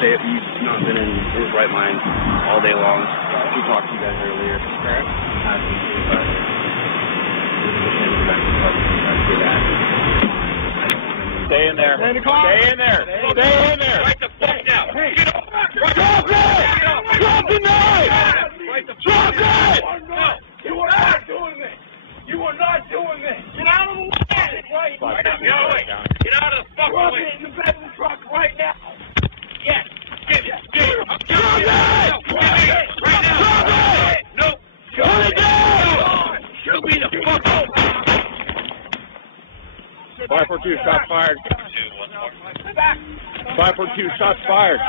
He's not been in his right mind all day long. We talked to you guys earlier. Stay in there. Stay in there. Stay in there. Right the fuck now. Hey. Drop it! Drop the knife! Drop it! No. You are not doing this. You are not doing this. Get out of the way. Right now. Get out of the fucking way. Drop it in the back of the truck right now. Yes. Get it. I'm telling you. Right now. Drop it! No. Put it down! Shoot me the fuck out. 542, shots fired. 542, shots fired.